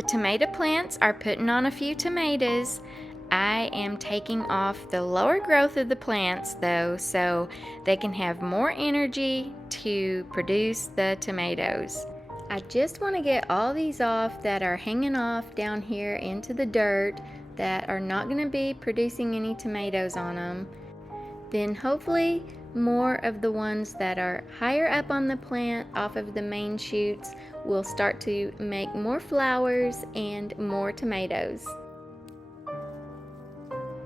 The tomato plants are putting on a few tomatoes. I am taking off the lower growth of the plants though, so they can have more energy to produce the tomatoes. I just want to get all these off that are hanging off down here into the dirt that are not going to be producing any tomatoes on them. Then hopefully more of the ones that are higher up on the plant off of the main shoots will start to make more flowers and more tomatoes.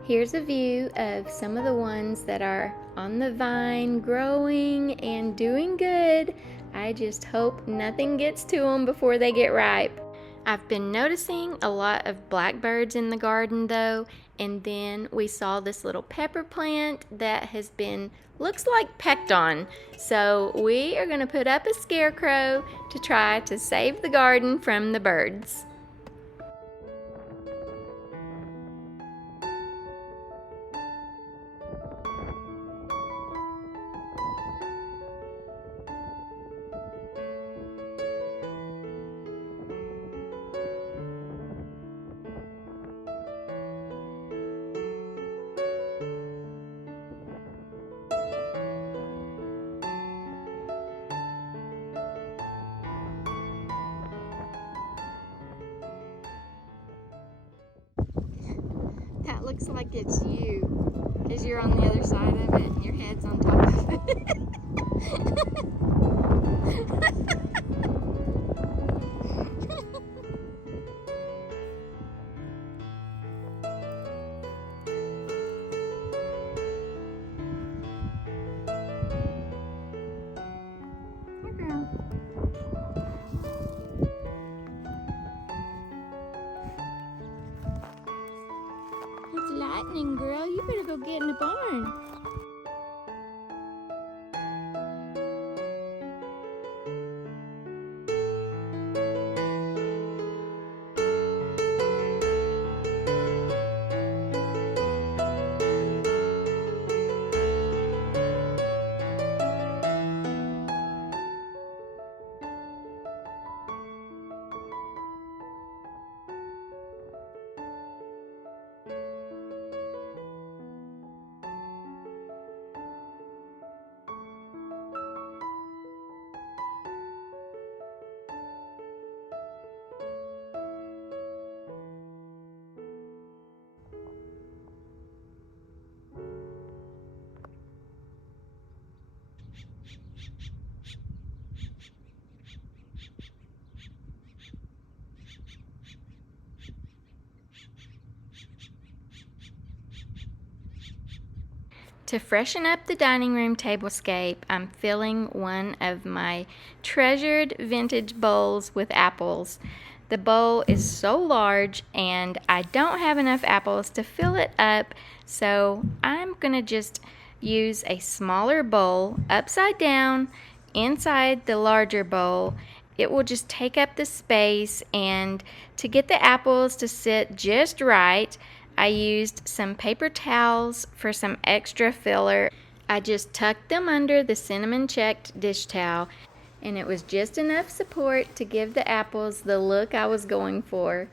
Here's a view of some of the ones that are on the vine growing and doing good. I just hope nothing gets to them before they get ripe. I've been noticing a lot of blackbirds in the garden though, and then we saw this little pepper plant that has been, looks like pecked on. So we are gonna put up a scarecrow to try to save the garden from the birds. That looks like it's you, because you're on the other side of it and your head's on top of it. It's lightning, girl. You better go get in the barn. To freshen up the dining room tablescape, I'm filling one of my treasured vintage bowls with apples. The bowl is so large and I don't have enough apples to fill it up, so I'm gonna just use a smaller bowl upside down inside the larger bowl. It will just take up the space, and to get the apples to sit just right, I used some paper towels for some extra filler. I just tucked them under the cinnamon checked dish towel, and it was just enough support to give the apples the look I was going for.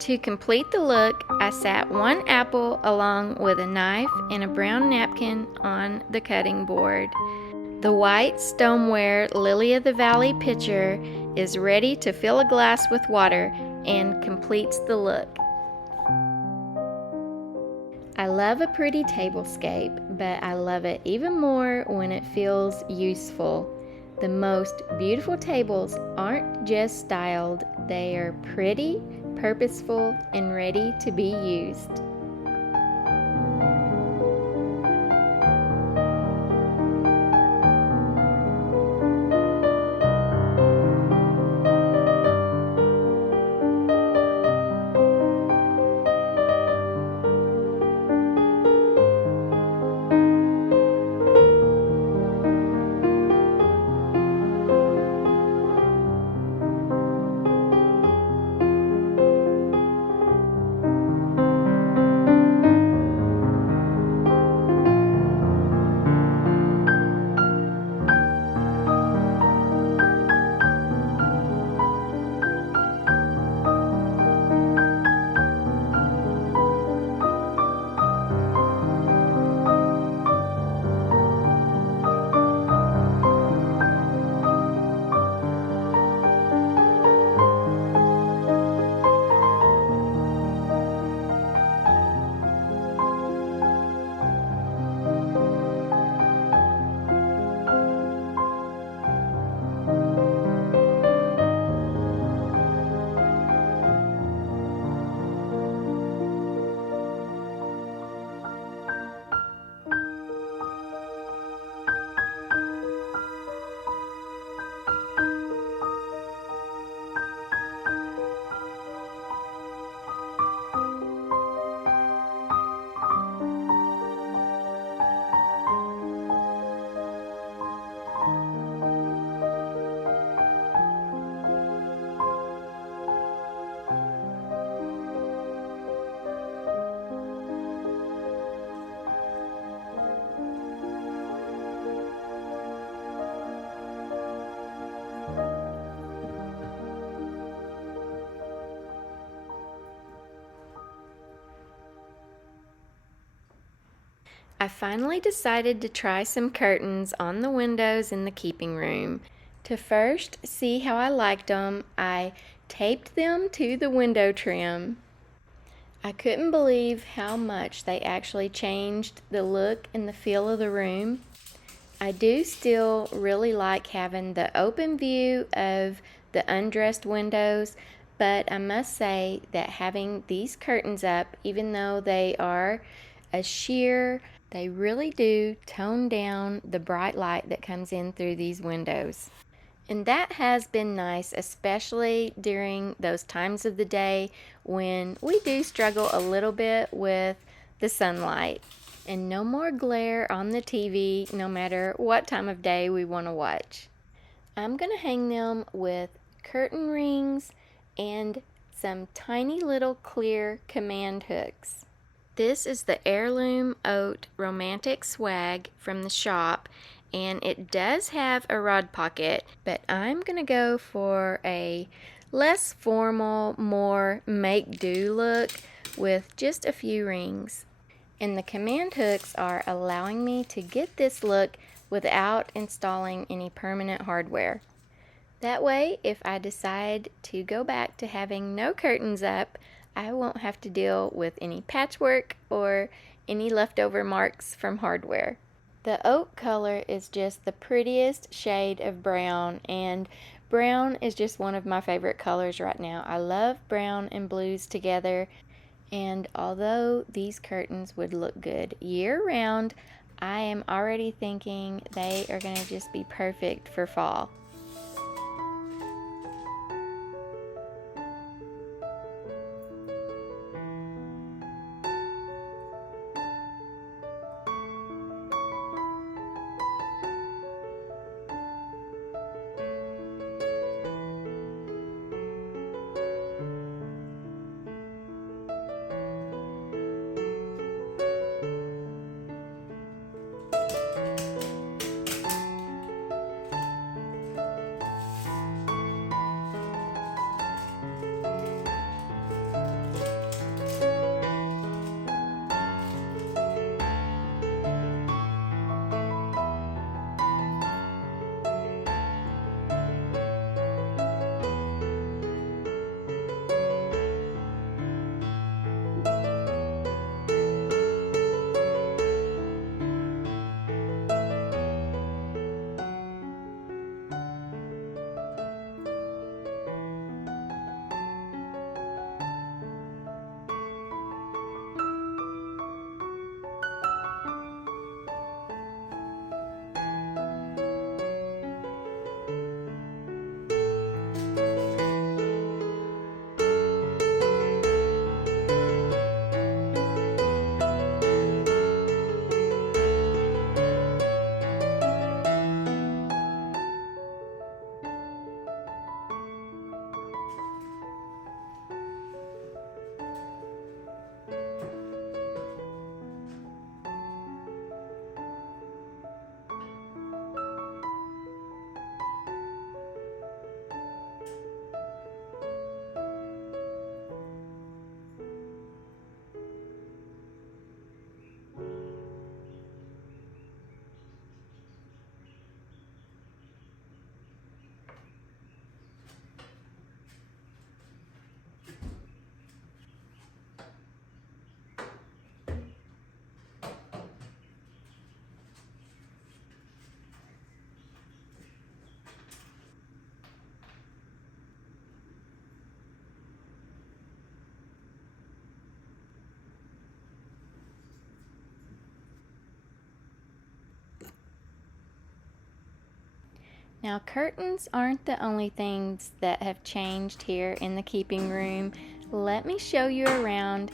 To complete the look, I sat one apple along with a knife and a brown napkin on the cutting board. The white stoneware Lily of the Valley pitcher is ready to fill a glass with water and completes the look. I love a pretty tablescape, but I love it even more when it feels useful. The most beautiful tables aren't just styled, they are pretty, purposeful, and ready to be used. I finally decided to try some curtains on the windows in the keeping room. To first see how I liked them, I taped them to the window trim. I couldn't believe how much they actually changed the look and the feel of the room. I do still really like having the open view of the undressed windows, but I must say that having these curtains up, even though they are a sheer, they really do tone down the bright light that comes in through these windows. And that has been nice, especially during those times of the day when we do struggle a little bit with the sunlight. And no more glare on the TV, no matter what time of day we want to watch. I'm going to hang them with curtain rings and some tiny little clear command hooks. This is the Heirloom Oat Romantic Swag from the shop, and it does have a rod pocket, but I'm going to go for a less formal, more make-do look with just a few rings. And the command hooks are allowing me to get this look without installing any permanent hardware. That way, if I decide to go back to having no curtains up, I won't have to deal with any patchwork or any leftover marks from hardware. The oat color is just the prettiest shade of brown, and brown is just one of my favorite colors right now. I love brown and blues together, and although these curtains would look good year-round, I am already thinking they are going to just be perfect for fall. Now, curtains aren't the only things that have changed here in the keeping room. Let me show you around.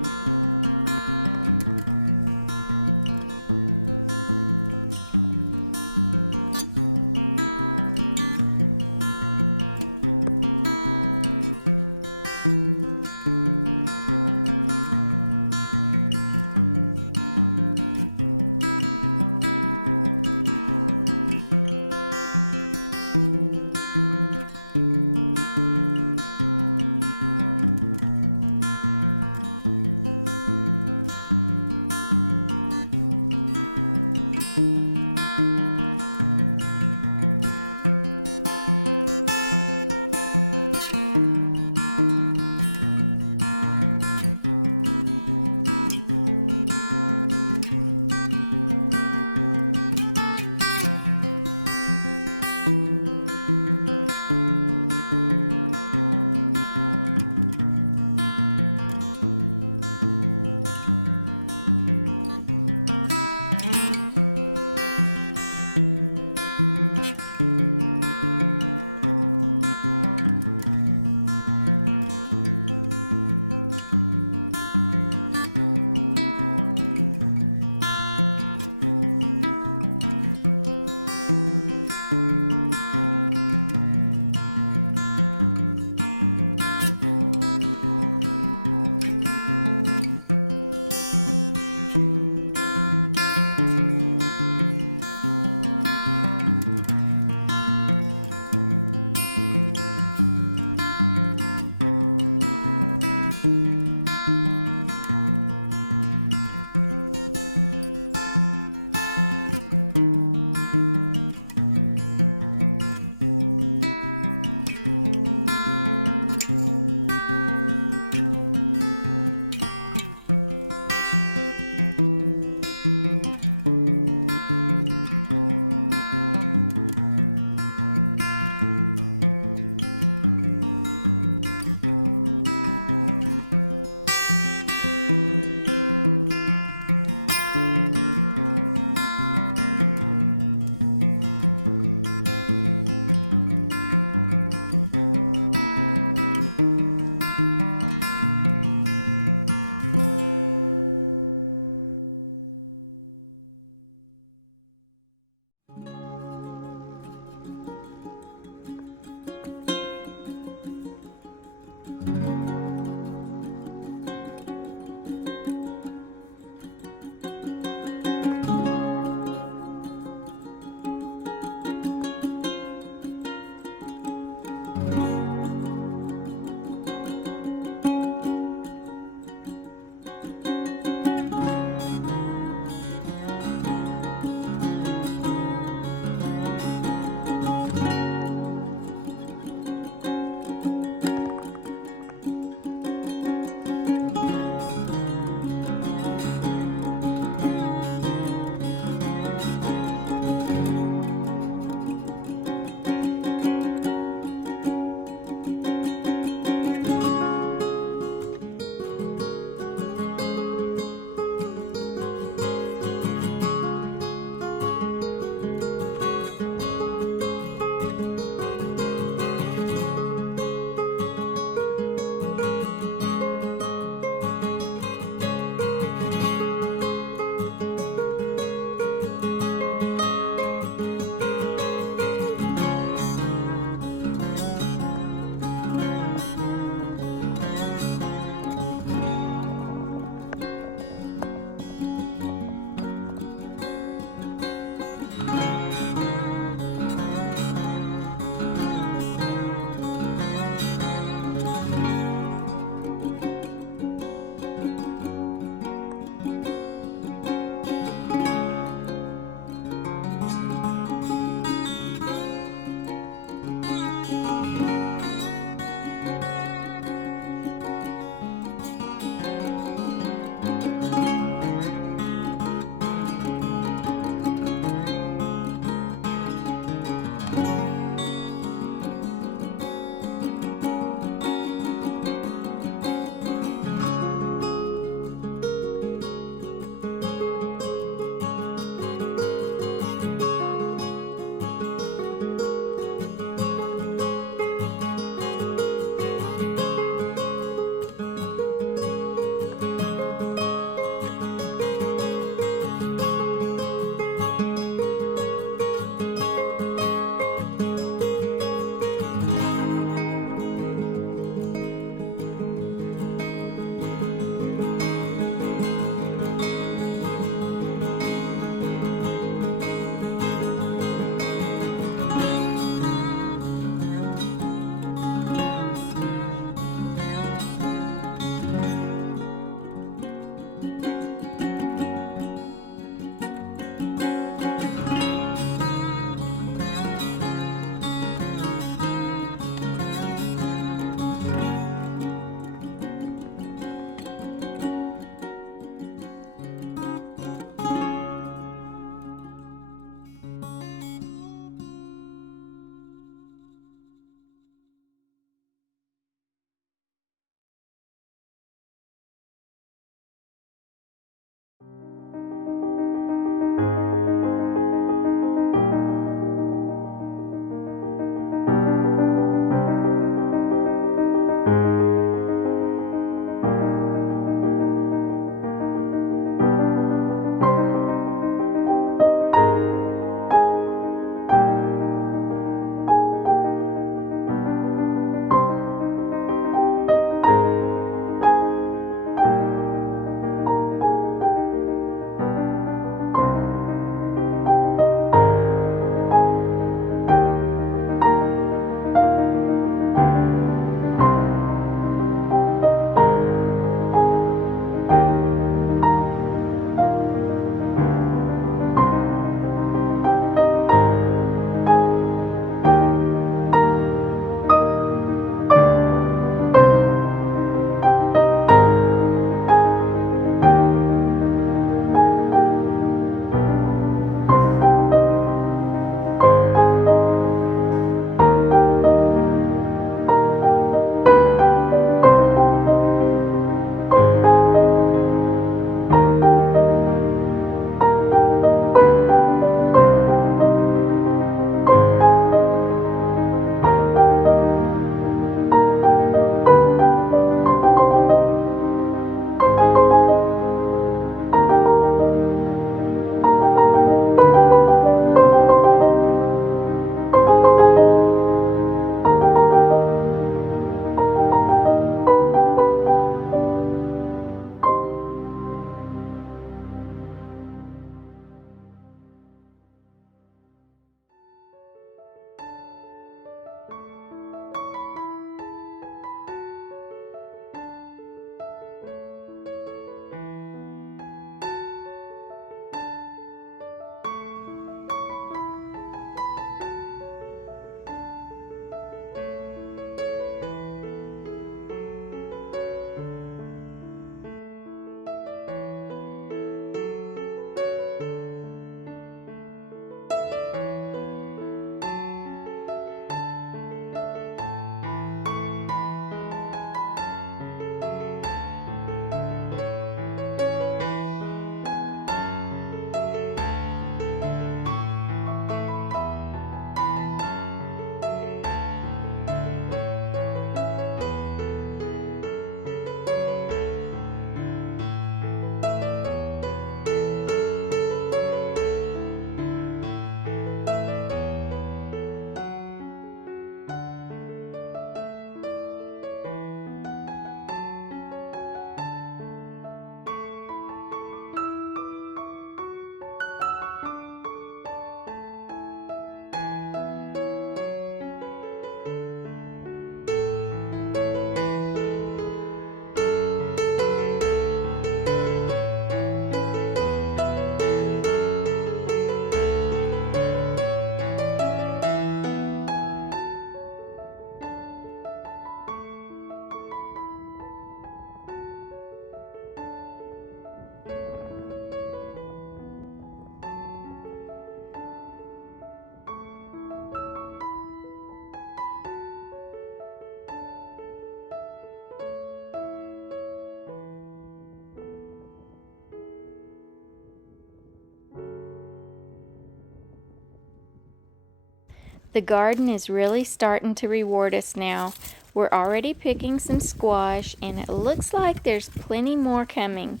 The garden is really starting to reward us now. We're already picking some squash, and it looks like there's plenty more coming.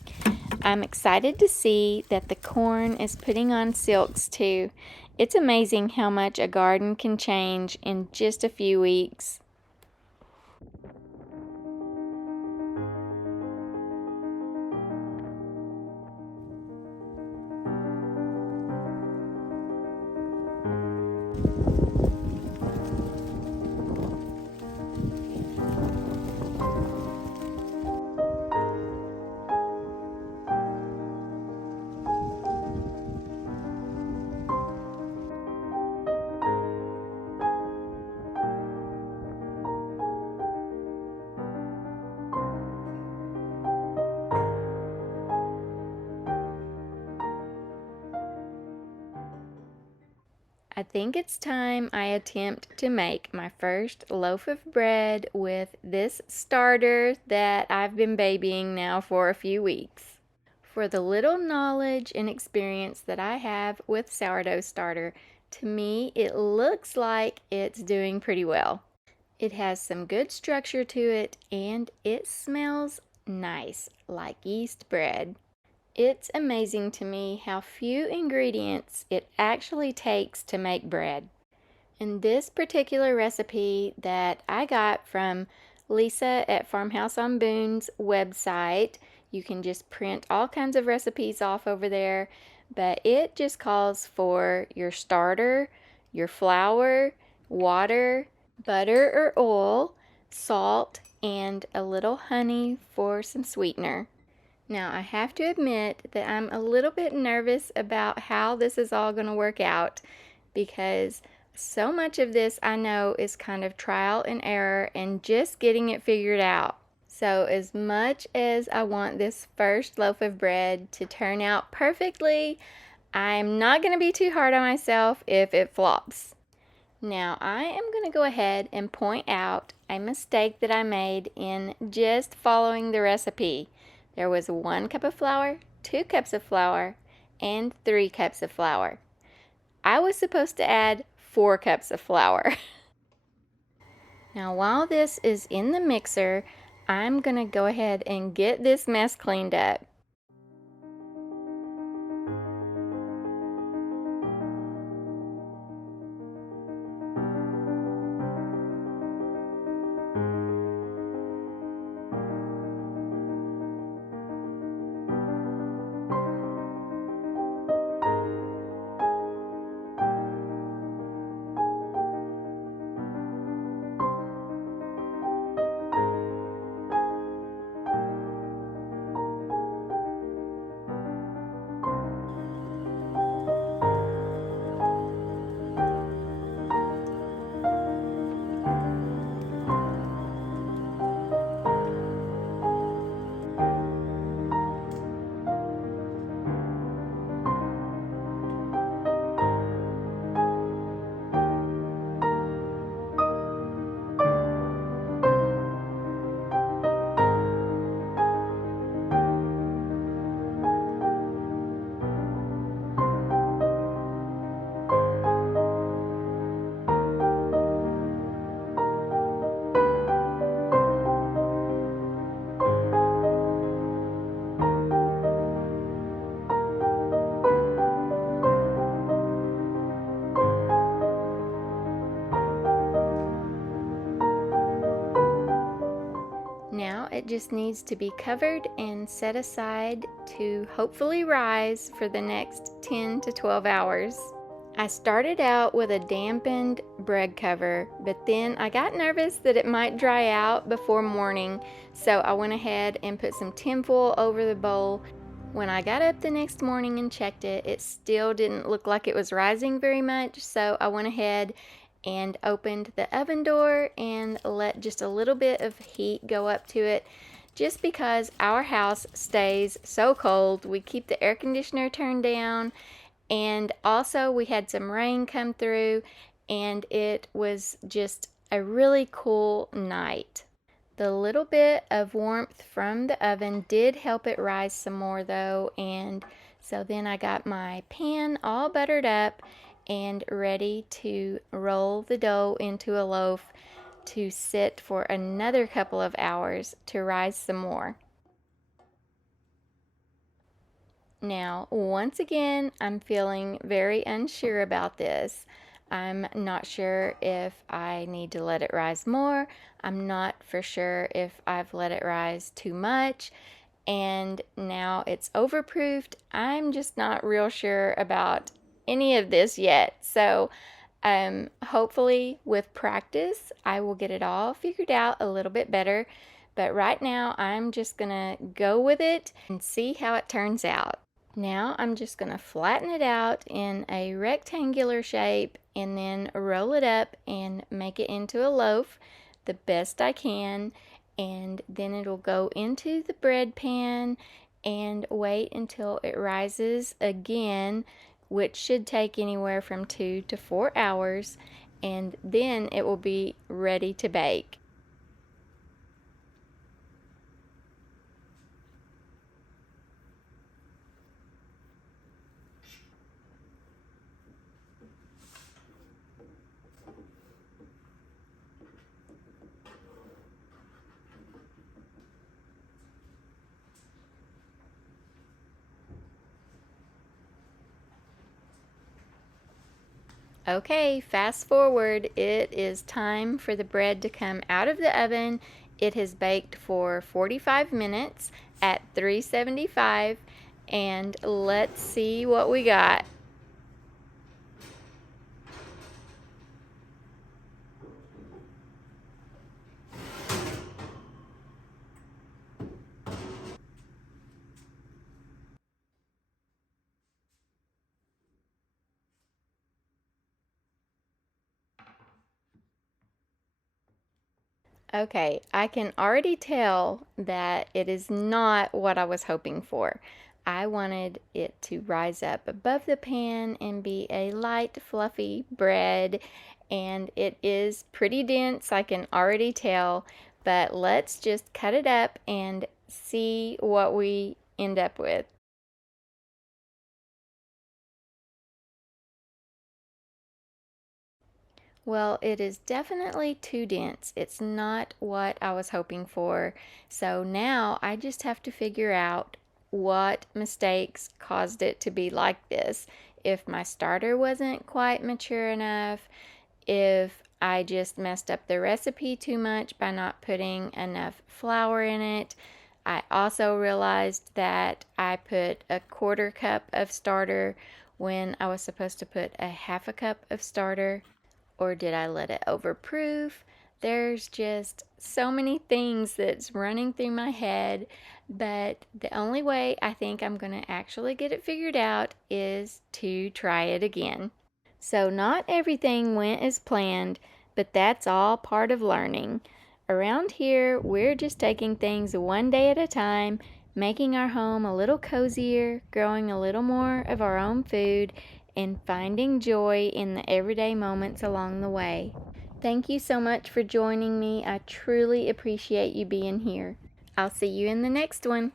I'm excited to see that the corn is putting on silks too. It's amazing how much a garden can change in just a few weeks. I think it's time I attempt to make my first loaf of bread with this starter that I've been babying now for a few weeks. For the little knowledge and experience that I have with sourdough starter, to me it looks like it's doing pretty well. It has some good structure to it, and it smells nice, like yeast bread. It's amazing to me how few ingredients it actually takes to make bread. In this particular recipe that I got from Lisa at Farmhouse on Boone's website, you can just print all kinds of recipes off over there, but it just calls for your starter, your flour, water, butter or oil, salt, and a little honey for some sweetener. Now, I have to admit that I'm a little bit nervous about how this is all going to work out because so much of this I know is kind of trial and error and just getting it figured out. So, as much as I want this first loaf of bread to turn out perfectly, I'm not going to be too hard on myself if it flops. Now, I am going to go ahead and point out a mistake that I made in just following the recipe. There was 1 cup of flour, 2 cups of flour, and 3 cups of flour. I was supposed to add 4 cups of flour. Now, while this is in the mixer, I'm going to go ahead and get this mess cleaned up. Now it just needs to be covered and set aside to hopefully rise for the next 10 to 12 hours. I started out with a dampened bread cover, but then I got nervous that it might dry out before morning, so I went ahead and put some tinfoil over the bowl. When I got up the next morning and checked it, it still didn't look like it was rising very much, so I went ahead and opened the oven door and let just a little bit of heat go up to it. Just because our house stays so cold, we keep the air conditioner turned down, and also we had some rain come through, and it was just a really cool night. The little bit of warmth from the oven did help it rise some more though, and so then I got my pan all buttered up, and ready to roll the dough into a loaf to sit for another couple of hours to rise some more. Now, once again, I'm feeling very unsure about this. I'm not sure if I need to let it rise more. I'm not for sure if I've let it rise too much. And now it's overproofed. I'm just not real sure about any of this yet. So, hopefully, with practice, I will get it all figured out a little bit better. But right now, I'm just gonna go with it and see how it turns out. Now I'm just going to flatten it out in a rectangular shape and then roll it up and make it into a loaf the best I can. And then it'll go into the bread pan and wait until it rises again, which should take anywhere from 2 to 4 hours. And then it will be ready to bake. Okay, fast forward. It is time for the bread to come out of the oven. It has baked for 45 minutes at 375, and let's see what we got. Okay, I can already tell that it is not what I was hoping for. I wanted it to rise up above the pan and be a light, fluffy bread, and it is pretty dense, I can already tell, but let's just cut it up and see what we end up with. Well, it is definitely too dense. It's not what I was hoping for. So now I just have to figure out what mistakes caused it to be like this. If my starter wasn't quite mature enough, if I just messed up the recipe too much by not putting enough flour in it. I also realized that I put a quarter cup of starter when I was supposed to put a half a cup of starter. Or did I let it overproof? There's just so many things that's running through my head, but the only way I think I'm going to actually get it figured out is to try it again. So, not everything went as planned, but that's all part of learning. Around here, we're just taking things one day at a time, making our home a little cozier, growing a little more of our own food, and finding joy in the everyday moments along the way. Thank you so much for joining me. I truly appreciate you being here. I'll see you in the next one.